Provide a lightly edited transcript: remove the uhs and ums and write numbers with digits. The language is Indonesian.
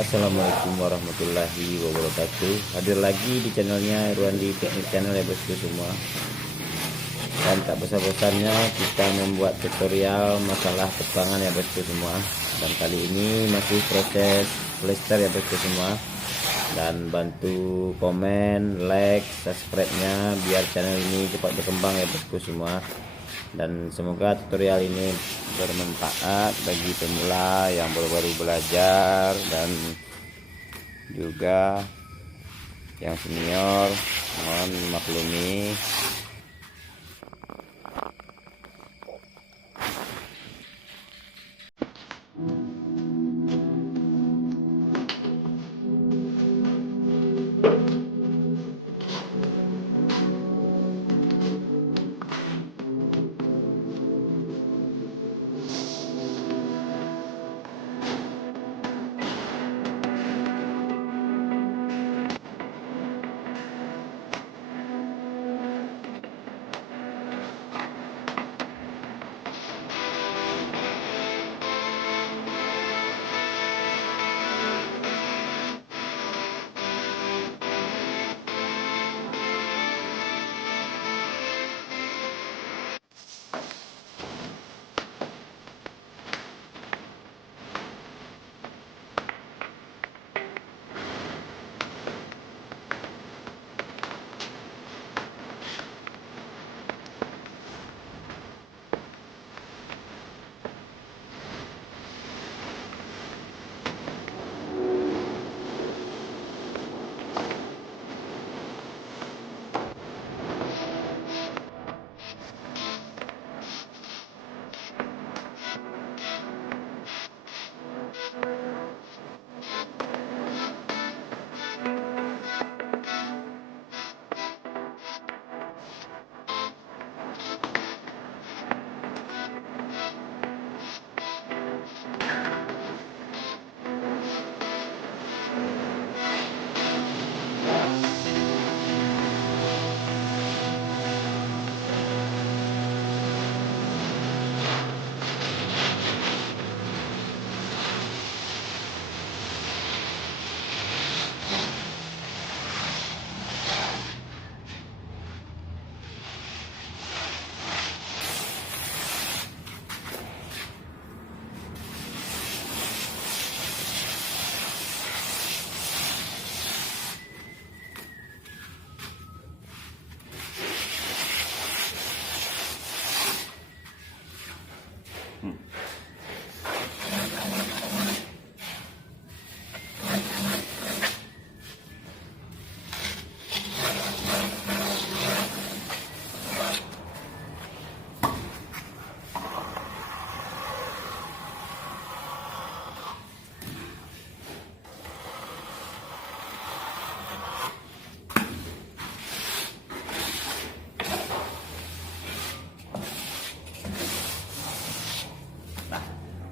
Assalamualaikum warahmatullahi wabarakatuh. Hadir lagi di channelnya IRWANDI TEHNIC CANNEL ya bosku semua. Dan tak bosan-bosannya kita membuat tutorial masalah pertukangan ya bosku semua. Dan kali ini masih proses plester ya bosku semua. Dan bantu komen, like, subscribe-nya biar channel ini cepat berkembang ya bosku semua. Dan semoga tutorial ini bermanfaat bagi pemula yang baru-baru belajar dan juga yang senior. Mohon maklumi